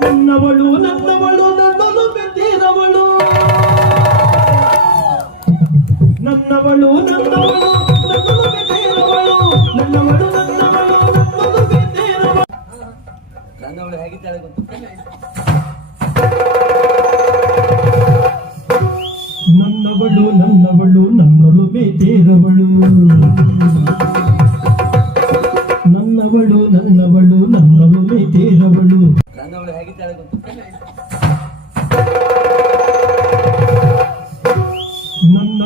ನನ್ನವಳು ನನ್ನವಳು ನನ್ನನು ಮೆತ್ತಿನವಳು ನನ್ನವಳು ನನ್ನವಳು ನನ್ನವಳು ನನ್ನವಳು ನನ್ನನು ನನ್ನವಳು ನನ್ನವಳು ನನ್ನವಳು ನನ್ನೊಳು ಬೇತೇರವಳು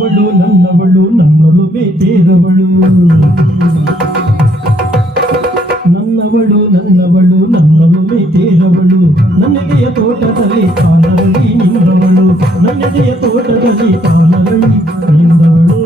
ನನ್ನವಳು ನನ್ನವಳು ನನ್ನಲು ಬೇತೇರವಳು ನನ್ನವಳು ನನ್ನವಳು ನನ್ನಲು ಬೇತೇರವಳು ನನ್ನೆದೆಯ ತೋಟದಲ್ಲಿ ತಾನರಳಿ ನಿಂದವಳು ನನ್ನೆದೆಯ ತೋಟದಲ್ಲಿ ತಾನರಳಿ ನಿಂದವಳು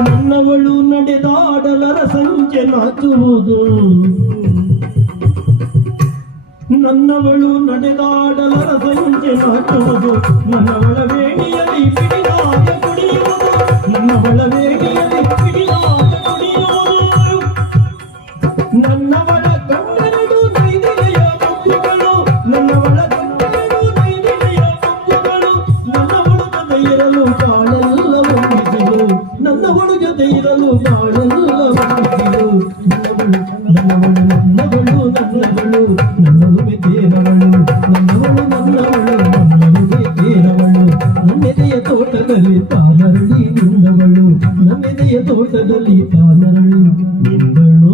ನನ್ನವಳು ನಡೆದಾಡಲರ ಸಂಖ್ಯೆ ನಾಚುವುದು ನನ್ನವಳು ನಡೆದಾಡಲರ ಸಂಖ್ಯೆ ನಾಚುವುದು ನನ್ನವಳ ವೇಣಿಯಲ್ಲಿ ಪಿಡಿದಾದ ಕುಡಿಯುವುದು ನನ್ನವಳ ವೇಣಿಯಲ್ಲಿ ಪಿಡಿದಾದ ಕುಡಿಯುವುದು ನನ್ನವಳ ಕಣ್ಣೆರಡು ನೈದಿಲೆಯ ಮುಕ್ಕುಗಳು ನನ್ನವಳ ಕಣ್ಣೆರಡು ನೈದಿಲೆಯ ಮುಕ್ಕುಗಳು ನನ್ನವಳು ಜೊತೆ ಇರಲು ಬಾಳೆಲ್ಲ ವಂದಿಸಿರು ನನ್ನವಳು ಜೊತೆ ಇರಲು ಬಾಳೆಲ್ಲ ವಂದಿಸಿರು ನನ್ನವಳು ತಾನರಳಿ ನಿಂದವಳು ನನ್ನೆದೆಯ ತೋಟದಲ್ಲಿ ತಾನರಳು ನಿಂದಳು.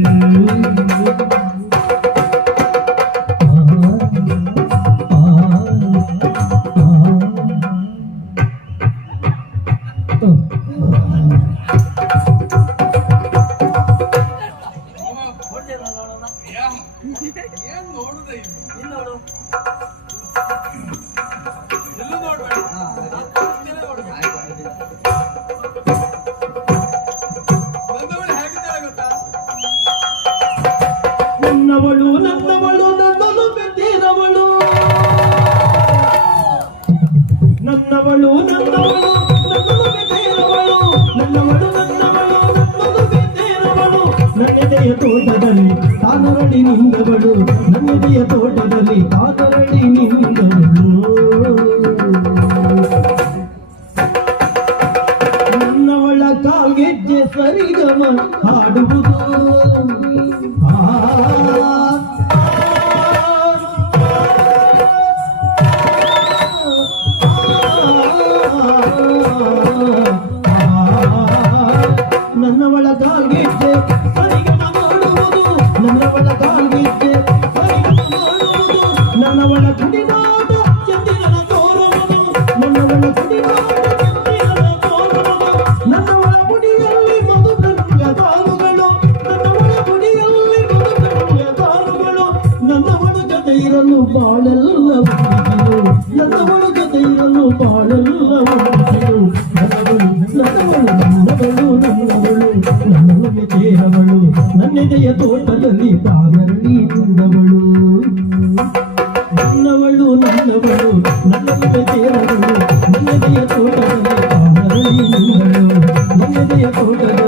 ನನ್ನವಳು ನನ್ನವಳು ನನ್ನವಳು ನನ್ನವಳು ನನ್ನವಳು ನನ್ನದೆಯ ತೋಟದಲ್ಲಿ ತಾನರಳಿ ನಿಂದವಳು. ನನ್ನದೆಯ ತೋಟದಲ್ಲಿ ತಾನರಳಿ ನಿಂದವಳು. ಇರಲು ಬಾಳೆಲ್ಲ ವಂದಿಸಿರು ನನ್ನವಳ ಜೊತೆ ಇರಲು ಬಾಳೆಲ್ಲ ವಂದಿಸಿರು ನನ್ನವಳು ನನ್ನವಳು ನನ್ನವಳು ನನ್ನವಳು ನನ್ನೊಳಗೆ ಸೇರವಳು ನನ್ನೆದೆಯ ತೋಟದಲ್ಲಿ ತಾಗರಳಿ ನಿಂದವಳು ನನ್ನವಳು ನನ್ನವಳು ನನ್ನೊಳಗೆ ಸೇರವಳು ನನ್ನೆದೆಯ ತೋಟದಲ್ಲಿ ತಾಗರಳಿ ನಿಂದಳು ನನ್ನೆದೆಯ ತೋಟದಲ್ಲಿ